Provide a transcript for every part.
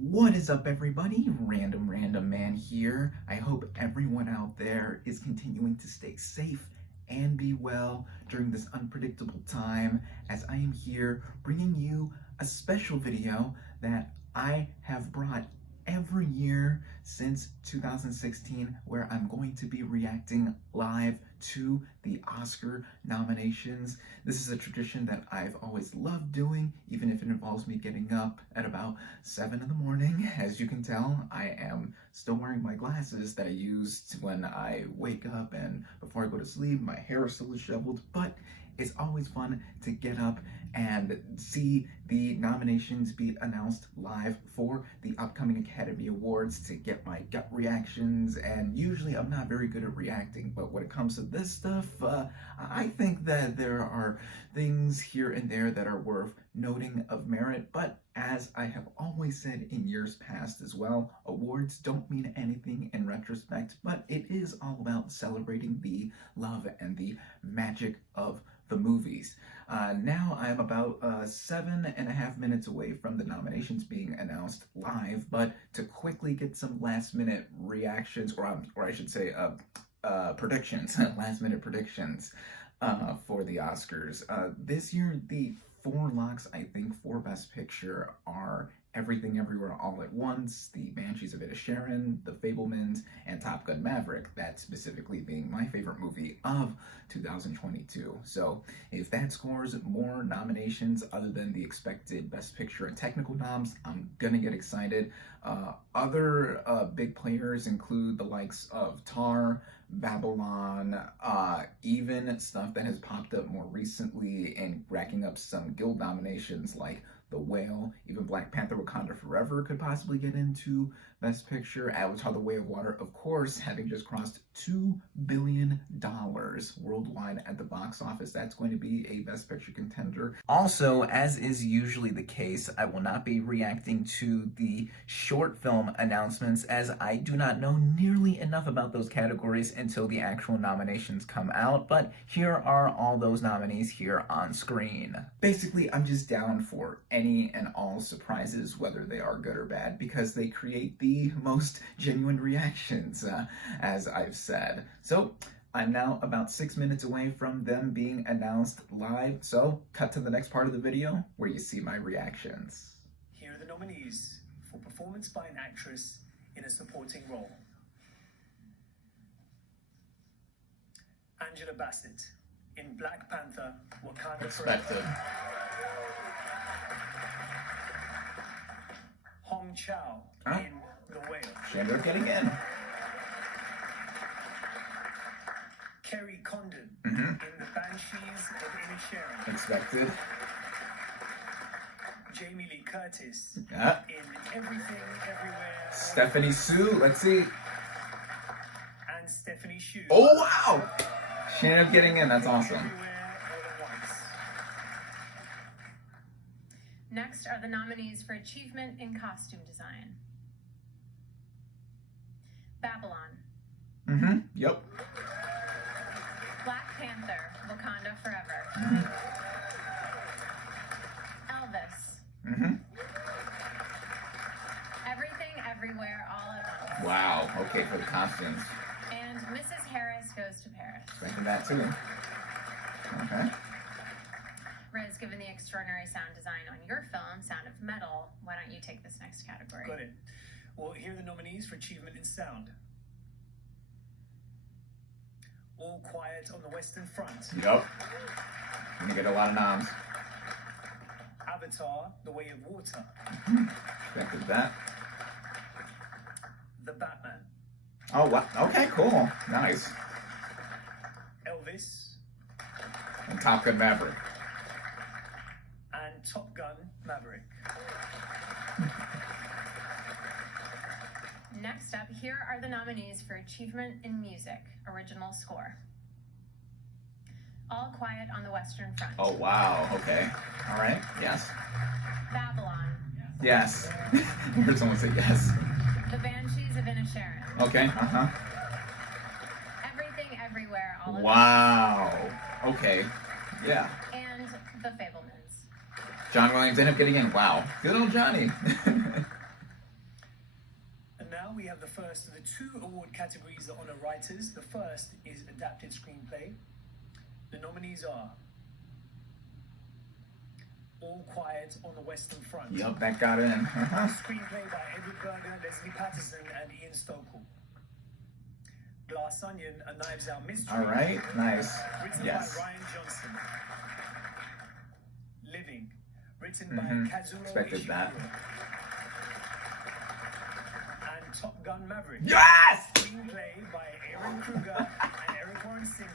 What is up, everybody? Random Random Man here. I hope everyone out there is continuing to stay safe and be well during this unpredictable time, as I am here bringing you a special video that I have brought every year since 2016, where I'm going to be reacting live to the Oscar nominations. This is a tradition that I've always loved doing, even if it involves me getting up at about 7 in the morning. As you can tell, I am still wearing my glasses that I used when I wake up and before I go to sleep. My hair is still disheveled, but it's always fun to get up and see the nominations be announced live for the upcoming Academy Awards, to get my gut reactions. And usually I'm not very good at reacting, but when it comes to this stuff, I think that there are things here and there that are worth noting of merit. But as I have always said in years past as well, awards don't mean anything in retrospect, but it is all about celebrating the love and the magic of the movies. Now I'm about 7.5 minutes away from the nominations being announced live, but to quickly get some last minute reactions, or I should say predictions, last minute predictions for the Oscars. This year, the four locks, I think, for Best Picture are Everything Everywhere All at Once, The Banshees of Inisherin, The Fabelmans, and Top Gun Maverick, that specifically being my favorite movie of 2022. So if that scores more nominations other than the expected Best Picture and technical noms, I'm gonna get excited. Other big players include the likes of Tar, Babylon, even stuff that has popped up more recently and racking up some guild nominations like The Whale. Even Black Panther: Wakanda Forever could possibly get into Best Picture. Avatar: The Way of Water, of course, having just crossed $2 billion worldwide at the box office. That's going to be a Best Picture contender. Also, as is usually the case, I will not be reacting to the short film announcements, as I do not know nearly enough about those categories until the actual nominations come out. But here are all those nominees here on screen. Basically, I'm just down for any and all surprises, whether they are good or bad, because they create the most genuine reactions, as I've said. So I'm now about 6 minutes away from them being announced live, so cut to the next part of the video where you see my reactions. Here are the nominees for performance by an actress in a supporting role. Angela Bassett in Black Panther: Wakanda Forever. Hong Chow in The Whale. She ended up getting in. Kerry Condon in The Banshees of Inisherin. Expected. Jamie Lee Curtis in Everything Everywhere. Stephanie Sue, let's see. And Stephanie Shu. Oh, wow! She ended up getting in, that's awesome. Next are the nominees for Achievement in Costume Design. Babylon. Yep. Black Panther: Wakanda Forever. Elvis. Everything Everywhere All at Once. Wow, okay, for the costumes. And Mrs. Harris Goes to Paris. Expected that too. Okay. Riz, given the extraordinary sound design on your film, Sound of Metal, why don't you take this next category? Got it. Well, here are the nominees for Achievement in Sound. All Quiet on the Western Front. Yep. Gonna get a lot of noms. Avatar: The Way of Water. Expected that. The Batman. Oh, wow. Okay, cool. Nice. Elvis. And Top Gun Maverick. And Top Gun Maverick. Next up, here are the nominees for Achievement in Music, Original Score. All Quiet on the Western Front. Oh, wow. Okay. All right. Yes. Babylon. Yes. I heard someone say yes. The Banshees of Inisherin. Okay. Everything Everywhere All at Once. Wow. Okay. Yeah. And The Fabelmans. John Williams ended up getting in. Wow. Good old Johnny. we have the first of the two award categories that honor writers. The first is adapted screenplay. The nominees are All Quiet on the Western Front. Yep, that got in. Screenplay by Edward Berger, Leslie Patterson, and Ian Stokell. Glass Onion, A Knives Out Mystery. All right, nice. Written Yes. by Ryan Johnson. Living, written by Kazuo Expected Ishiguro. that. And Top Gun Maverick. Yes! Screenplay by Aaron Kruger and Eric Warren Singer,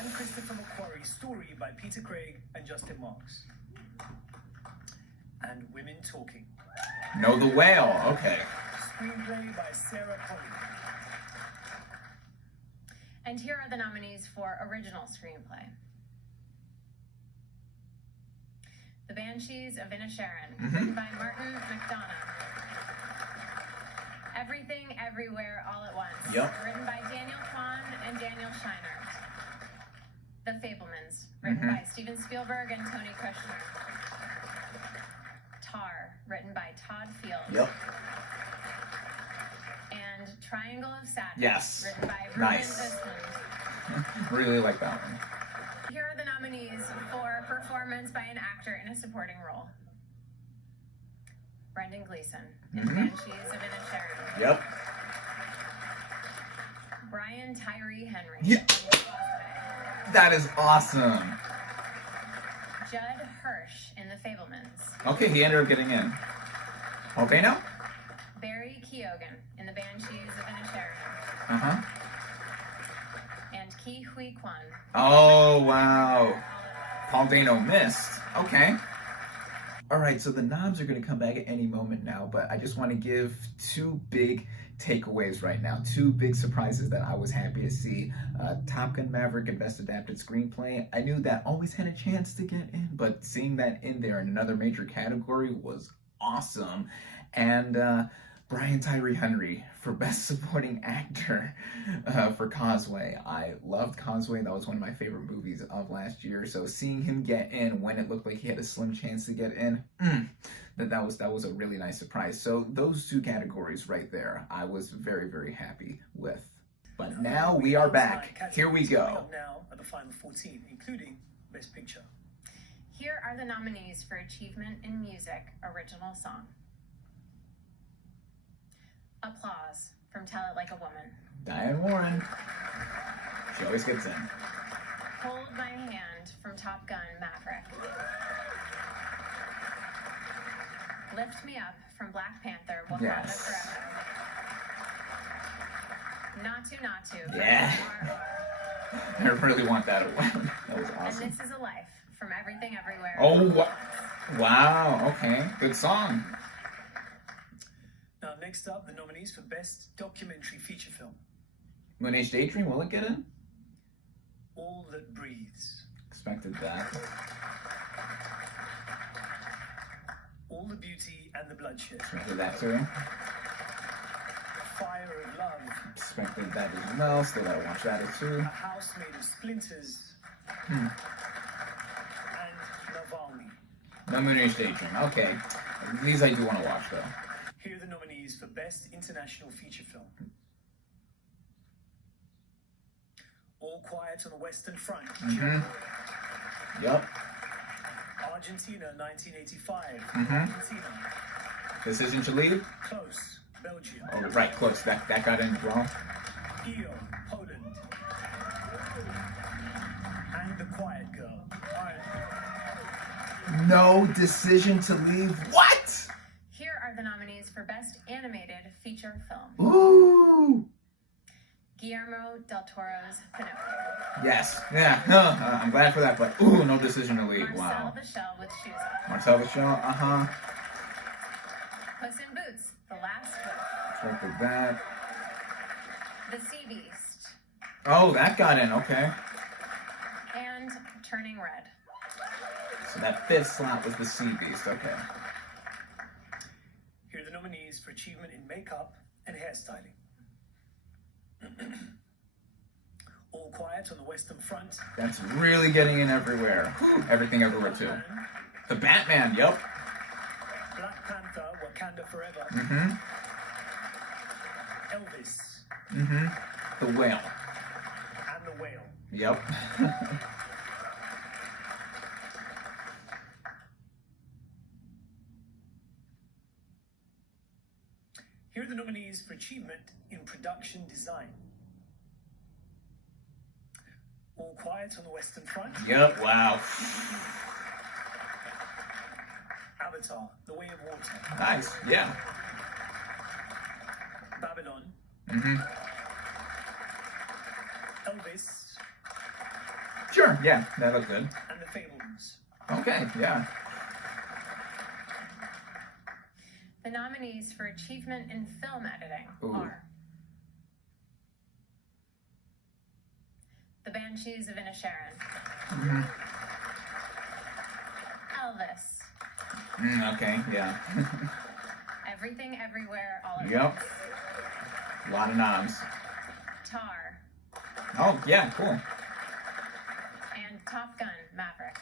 and Christopher McQuarrie. Story by Peter Craig and Justin Marks. And Women Talking. Know the Whale. Okay. Screenplay by Sarah Colley. And here are the nominees for original screenplay. The Banshees of Inisherin, written by Martin McDonough. Everything, Everywhere, All at Once, written by Daniel Kwan and Daniel Scheinert. The Fablemans, written by Steven Spielberg and Tony Kushner. Tar, written by Todd Field. And Triangle of Sadness, Yes. written by Ruben Nice. Östlund. Really like that one. Here are the nominees for performance by an actor in a supporting role. Brendan Gleeson in Banshees of Inisherin. Yep. Brian Tyree Henry Yeah. in Causeway. That is awesome. Judd Hirsch in The Fablemans. Okay, he ended up getting in. Okay, now? Barry Keoghan in The Banshees of Inisherin. Uh-huh. And Ki Hui Kwan. Oh, wow. Paul Dano missed. Okay. All right, so the knobs are going to come back at any moment now, but I just want to give two big takeaways right now, two big surprises that I was happy to see. Top Gun Maverick and Best Adapted Screenplay. I knew that always had a chance to get in, but seeing that in there in another major category was awesome. And Brian Tyree Henry for Best Supporting Actor for Causeway. I loved Causeway. That was one of my favorite movies of last year. So seeing him get in when it looked like he had a slim chance to get in, that was a really nice surprise. So those two categories right there, I was very, very happy with. But now we are back. Here we go. Now at the final 14, including Best Picture. Here are the nominees for Achievement in Music Original Song. Applause from Tell It Like a Woman. Diane Warren. She always gets in. Hold My Hand from Top Gun Maverick. Lift Me Up from Black Panther, Wakanda Yes. Forever. Not To. Yeah. from I really want that away. That was And awesome. This Is a Life from Everything Everywhere. Oh, wow. Okay. Good song. Now, next up, the nominees for Best Documentary Feature Film. Moon Age Daydream, will it get in? All That Breathes. Expected that. All the Beauty and the Bloodshed. Expected that too. Fire of Love. Expected that as well. Still gotta watch that too. A House Made of Splinters. Hmm. And Navalny. No Moon Age Daydream. Okay. These I do want to watch though. Here are the nominees for Best International Feature Film. All Quiet on the Western Front. Yep. Argentina, 1985. Mhm. Argentina. Decision to Leave? Close. Belgium. Oh, right, close. That got in as well. EO, Poland. And The Quiet Girl, Ireland. No Decision to Leave. What? Here are the nominees for Best Animated Feature Film. Ooh. Guillermo del Toro's Pinocchio. Yes. Yeah. I'm glad for that, but ooh, no Decision to Leave. Marcel Wow. the Shell with Shoes On. Marcel the Show. Uh-huh. Puss in Boots, The Last Wish. Expected that. The Sea Beast. Oh, that got in. Okay. And Turning Red. So that fifth slot was the Sea Beast. Okay. Here are the nominees for achievement in makeup and hairstyling. All Quiet on the Western Front. That's really getting in everywhere. Whew. Everything Everywhere too. Batman, The Batman. Yep. Black Panther, Wakanda Forever. Elvis, The Whale. and The Whale. Yep. Here are the nominees for achievement in production design. All Quiet on the Western Front, Yep. Wow. Avatar, The Way of Water, Nice. Yeah. Babylon, Elvis, Sure. Yeah. That looked good. and The Fablemans. Okay. Yeah. The nominees for achievement in film editing Ooh. are The Banshees of Inisherin, Elvis, Okay. Yeah. Everything Everywhere All at Yep. Once, A lot of knobs. Tar, Oh, yeah. Cool. and Top Gun Maverick.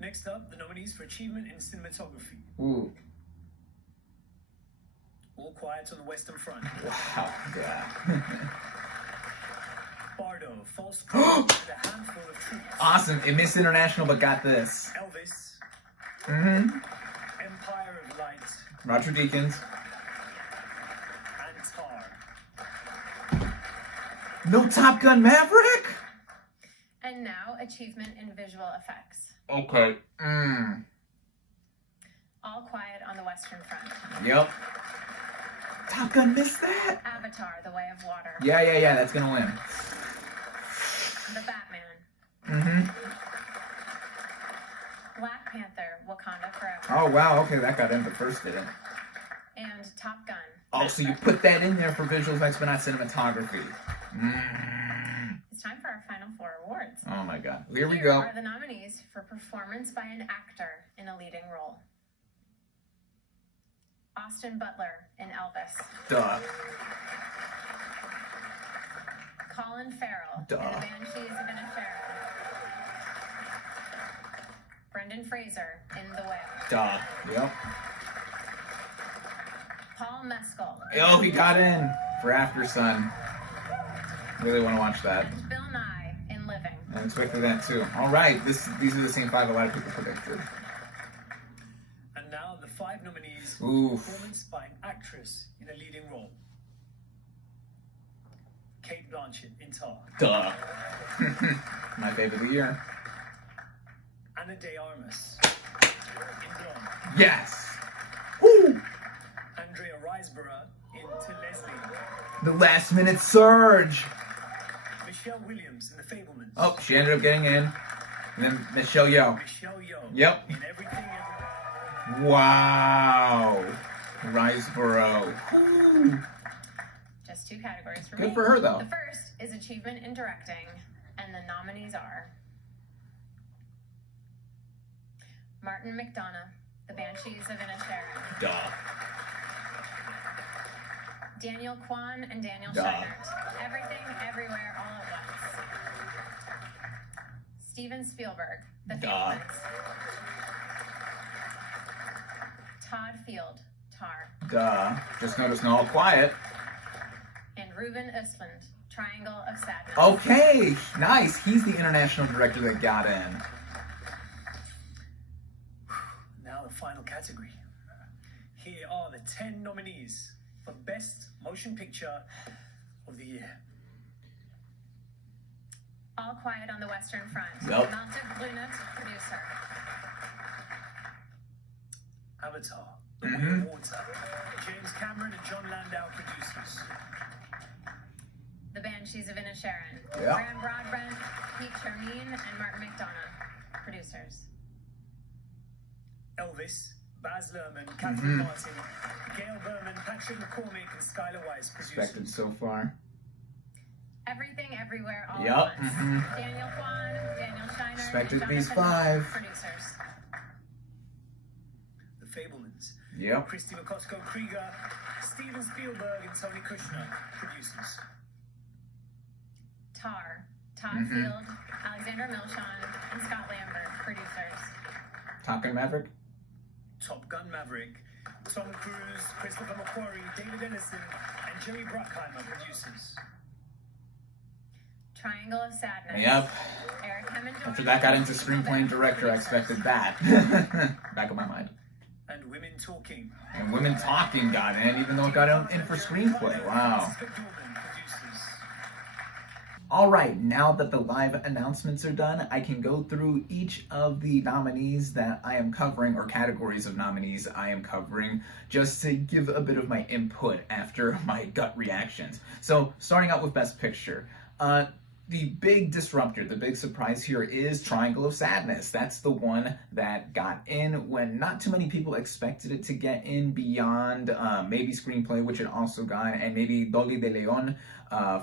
Next up, the nominees for achievement in cinematography. Ooh. All Quiet on the Western Front, Wow. Yeah. Bardo, False Promise with a Handful of Troops, Awesome. It missed international, but got this. Elvis, Empire of Light, Roger Deakins. and Tar. No Top Gun Maverick? And now, achievement in visual effects. Okay. All Quiet on the Western Front, Yep. Top Gun missed that? Avatar, The Way of Water, Yeah. That's gonna win. The Batman, Black Panther, Wakanda Forever, Oh, wow. Okay, that got in, but first didn't. and Top Gun. Oh, so you put that in there for visual effects, but not cinematography. It's time for our final four awards. Oh, my God. Here we Here go. are the nominees for performance by an actor in a leading role. Austin Butler in Elvis, Duh. Colin Farrell Duh. in The Banshees of Inisherin, Brendan Fraser in The Whale, Duh. Yep. Paul Mescal Oh, he got in for After Sun. Really want to watch that. and Bill Nye in Living. I expected that, too. All right. These are the same five a lot of people predicted. And now the 5 nominees for Oof. performance by an actress in a leading role. Kate Blanchett in Tar, Duh. My favorite of the year. Anna de Armas in Blonde, Yes. Woo! Andrea Riseborough in To Leslie, The last minute surge. Michelle Williams in The Fablemans, Oh, she ended up getting in. And then Michelle Yeoh. Michelle Yeoh Yep. in Everything Everywhere. Wow. Riseborough. Woo. Just 2 categories for Good me. for her, though. The first is achievement in directing, and the nominees are Martin McDonagh, The Banshees of Inisherin, Duh. Daniel Kwan and Daniel Duh. Scheinert, Everything Everywhere All at Once, Steven Spielberg, The Duh. Fablemans, Todd Field, Tar, Duh. Just noticed All Quiet. and Ruben Östlund, Triangle of Sadness. Okay. Nice. He's the international director that got in. Now the final category. Here are the 10 nominees for Best Motion Picture of the Year. All Quiet on the Western Front, Yep. Malte Grünet, producer, Avatar, The Way of Water, James Cameron and John Landau, producers. The Banshees of Inisherin, Yep. Graham Broadbent, Pete Chernin, and Martin McDonagh, producers. Elvis, Baz Luhrmann, Catherine Martin, Gail Berman, Patrick McCormick, and Skylar Weiss, producers. Expected so far. Everything Everywhere All Yep. at Once, Daniel Kwan, Daniel Scheinert, Expected and these Jonathan 5. Nolan, producers. The Fablemans, Yep. Christy McCosco-Krieger, Steven Spielberg, and Tony Kushner, producers. Tar, Todd Field, Alexander Milchan, and Scott Lambert, producers. Top Gun Maverick. Top Gun Maverick. Tom Cruise, Christopher McQuarrie, David Ellison, and Jerry Bruckheimer producers. Triangle of Sadness. Yep. Eric Hemmingway. After that got into screenplay and director, I expected that. Back of my mind. And Women Talking. And Women Talking got in, even though it got in for screenplay. Wow. Alright, now that the live announcements are done, I can go through each of the nominees that I am covering, or categories of nominees I am covering, just to give a bit of my input after my gut reactions. So, starting out with Best Picture. The big disruptor, the big surprise here is Triangle of Sadness. That's the one that got in when not too many people expected it to get in, beyond maybe screenplay, which it also got, and maybe Dolly de Leon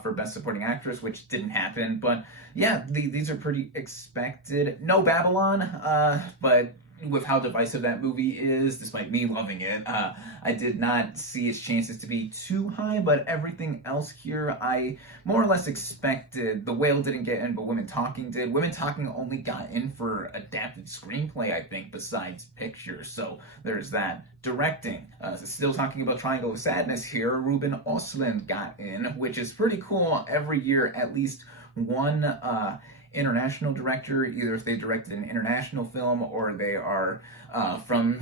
for Best Supporting Actress, which didn't happen. But yeah, these are pretty expected. No Babylon, but with how divisive that movie is, despite me loving it, I did not see its chances to be too high, but everything else here I more or less expected. The Whale didn't get in, but Women Talking did. Women Talking only got in for adapted screenplay, I think, besides picture, so there's that. Directing, still talking about Triangle of Sadness here, Ruben Östlund got in, which is pretty cool. Every year, at least one international director, either if they directed an international film or they are from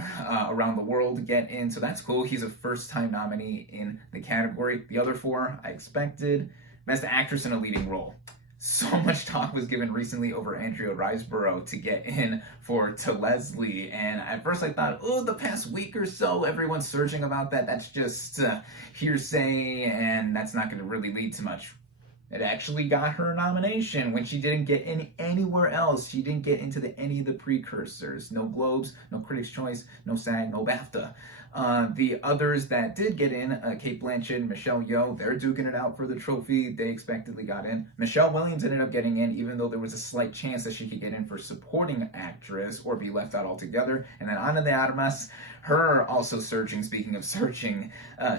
around the world, get in, so that's cool. He's a first-time nominee in the category. The other four I expected. Best Actress in a Leading Role. So much talk was given recently over Andrea Riseborough to get in for To Leslie, and at first I thought, oh, the past week or so, everyone's surging about that. That's just hearsay, and that's not going to really lead to much. It actually got her a nomination when she didn't get in anywhere else. She didn't get into any of the precursors. No Globes, no Critics' Choice, no SAG, no BAFTA. The others that did get in, Cate Blanchett and Michelle Yeoh, they're duking it out for the trophy. They expectedly got in. Michelle Williams ended up getting in, even though there was a slight chance that she could get in for supporting actress or be left out altogether. And then Ana de Armas, her also surging. Speaking of surging,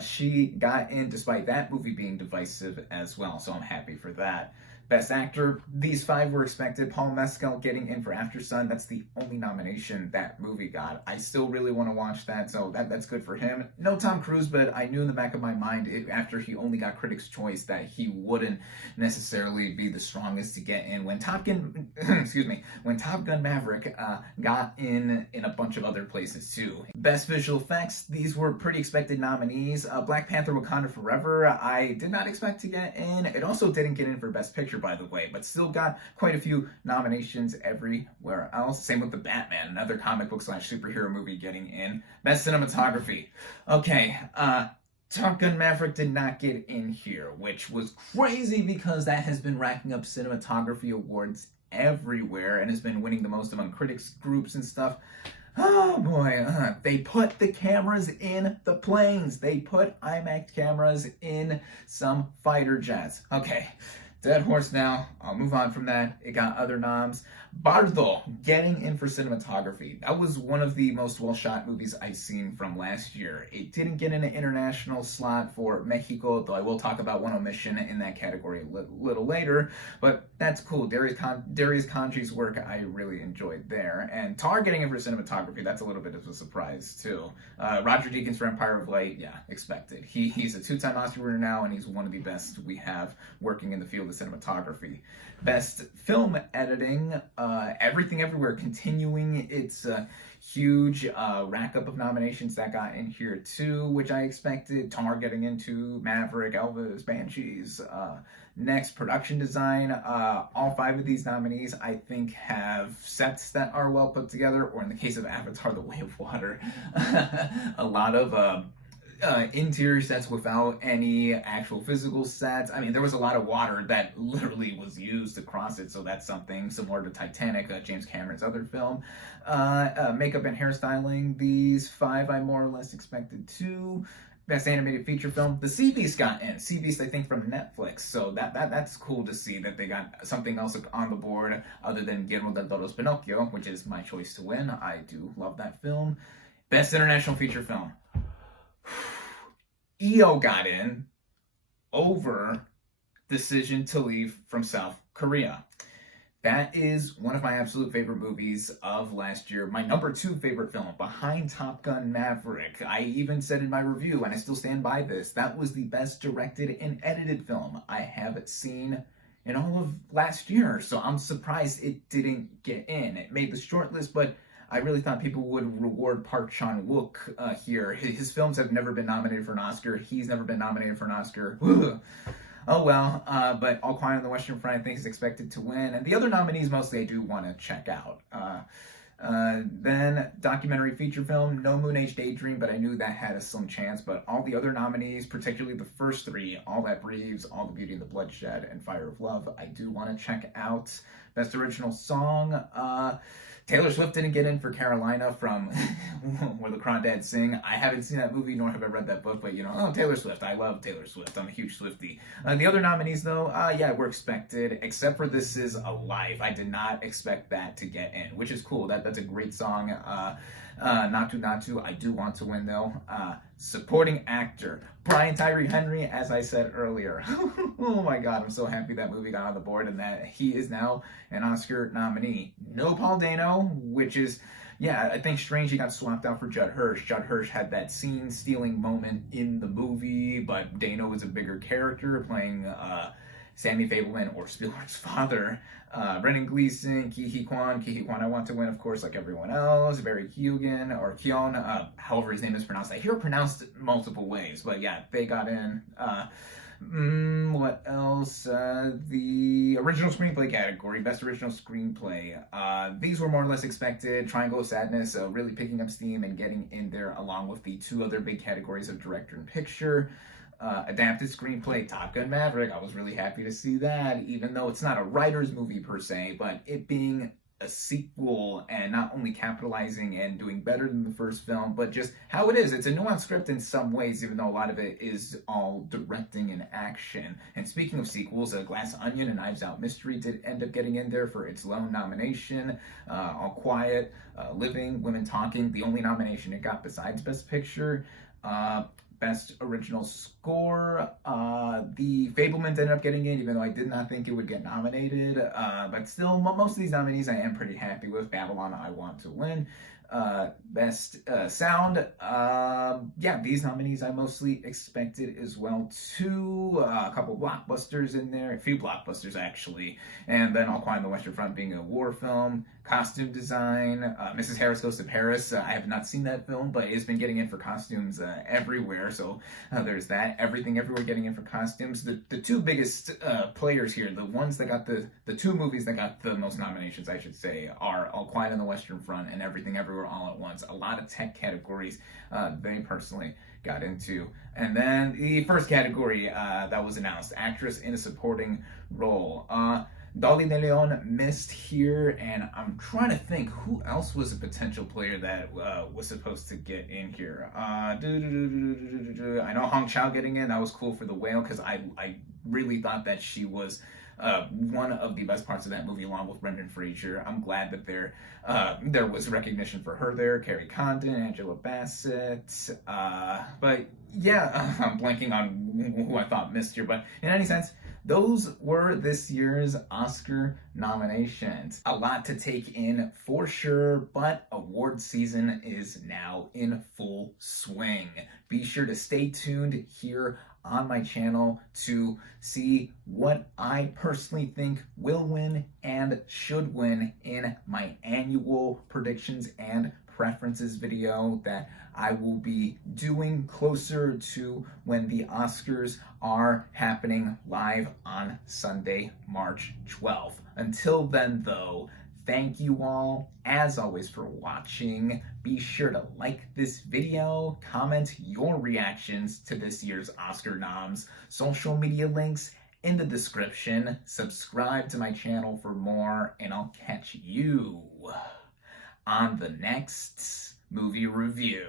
she got in despite that movie being divisive as well, so I'm happy for that. Best Actor, these five were expected. Paul Mescal getting in for After Sun. That's the only nomination that movie got. I still really want to watch that, so that's good for him. No Tom Cruise, but I knew in the back of my mind, after he only got Critics' Choice, that he wouldn't necessarily be the strongest to get in. When Top Gun, when Top Gun Maverick got in a bunch of other places too. Best Visual Effects, these were pretty expected nominees. Black Panther: Wakanda Forever, I did not expect to get in. It also didn't get in for Best Picture, by the way, but still got quite a few nominations everywhere else. Same with The Batman, another comic book / superhero movie, getting in. Best Cinematography. Okay, Top Gun Maverick did not get in here, which was crazy because that has been racking up cinematography awards everywhere and has been winning the most among critics groups and stuff. Oh boy, they put the cameras in the planes. They put IMAX cameras in some fighter jets. Okay. Dead horse now. I'll move on from that. It got other noms. Bardo getting in for cinematography. That was one of the most well-shot movies I've seen from last year. It didn't get in an international slot for Mexico, though I will talk about one omission in that category a little later, but that's cool. Darius Khandji's work I really enjoyed there. And Tar getting in for cinematography, that's a little bit of a surprise, too. Roger Deakins for Empire of Light, yeah, expected. He's a two-time Oscar winner now, and he's one of the best we have working in the field of cinematography. Best Film Editing, Everything Everywhere continuing its huge rack up of nominations that got in here too, which I expected. Tar getting into, Maverick, Elvis, Banshees. Next, Production Design. All five of these nominees, I think, have sets that are well put together, or in the case of Avatar: The Way of Water, a lot of interior sets without any actual physical sets. I mean, there was a lot of water that literally was used across it, so that's something similar to Titanic, James Cameron's other film. Makeup and hairstyling, these five I more or less expected too. Best Animated Feature Film, The Sea Beast got in. Sea Beast, I think, from Netflix, so that's cool to see that they got something else on the board other than Guillermo del Toro's Pinocchio, which is my choice to win. I do love that film. Best International Feature Film. EO got in over Decision to Leave from South Korea. That is one of my absolute favorite movies of last year. My number 2 favorite film, behind Top Gun Maverick. I even said in my review, and I still stand by this, that was the best directed and edited film I have seen in all of last year. So I'm surprised it didn't get in. It made the shortlist, but I really thought people would reward Park Chan-wook here. His films have never been nominated for an Oscar. He's never been nominated for an Oscar. Oh well, but All Quiet on the Western Front I think is expected to win, and the other nominees mostly I do want to check out. Then documentary feature film, No Moon Age Daydream, but I knew that had a slim chance. But all the other nominees, particularly the first 3, All That Breathes, All the Beauty and the Bloodshed, and Fire of Love, I do want to check out. Best Original Song, Taylor Swift didn't get in for Carolina from Where the Crawdads Sing. I haven't seen that movie, nor have I read that book, but Taylor Swift. I love Taylor Swift. I'm a huge Swiftie. The other nominees, though, were expected, except for This Is a Life. I did not expect that to get in, which is cool. That's a great song. Not to. I do want to win, though. Supporting actor, Brian Tyree Henry, as I said earlier. Oh my god, I'm so happy that movie got on the board and that he is now an Oscar nominee. No Paul Dano, which is, I think strange he got swapped out for Judd Hirsch. Judd Hirsch had that scene-stealing moment in the movie, but Dano was a bigger character, playing Sammy Fableman, or Spielberg's father. Brendan Gleeson, Ki Hee Kwan. I want to win, of course, like everyone else. Barry Keoghan, however his name is pronounced. I hear it pronounced multiple ways, but they got in. What else? The original screenplay category, best original screenplay. These were more or less expected. Triangle of Sadness really picking up steam and getting in there, along with the 2 other big categories of director and picture. Adapted screenplay, Top Gun Maverick. I was really happy to see that, even though it's not a writer's movie per se, but it being a sequel and not only capitalizing and doing better than the first film, but just how it is. It's a nuanced script in some ways, even though a lot of it is all directing and action. And speaking of sequels, Glass Onion and Knives Out Mystery did end up getting in there for its lone nomination. All Quiet, Living, Women Talking, the only nomination it got besides Best Picture. Best Original Score, The Fabelmans ended up getting in, even though I did not think it would get nominated. But still, most of these nominees I am pretty happy with. Babylon, I Want to Win. Best Sound, these nominees I mostly expected as well too. A couple blockbusters in there, a few blockbusters actually, and then All Quiet on the Western Front being a war film. Costume design, Mrs. Harris Goes to Paris. I have not seen that film, but it's been getting in for costumes everywhere, so there's that. Everything Everywhere getting in for costumes. The 2 biggest players here, the ones that got the 2 movies that got the most nominations, I should say, are All Quiet on the Western Front and Everything Everywhere All at Once. A lot of tech categories they personally got into. And then the first category that was announced, actress in a supporting role. Dolly De Leon missed here, and I'm trying to think who else was a potential player that was supposed to get in here. I know Hong Chow getting in. That was cool for The Whale, because I really thought that she was one of the best parts of that movie, along with Brendan Fraser. I'm glad that there was recognition for her there. Carrie Condon, Angela Bassett. But yeah, I'm blanking on who I thought missed here. But in any sense, those were this year's Oscar nominations. A lot to take in for sure, but award season is now in full swing. Be sure to stay tuned here on my channel to see what I personally think will win and should win in my annual predictions and preferences video that I will be doing closer to when the Oscars are happening live on Sunday, March 12th. Until then, though, thank you all, as always, for watching. Be sure to like this video, comment your reactions to this year's Oscar noms, social media links in the description, subscribe to my channel for more, and I'll catch you on the next movie review.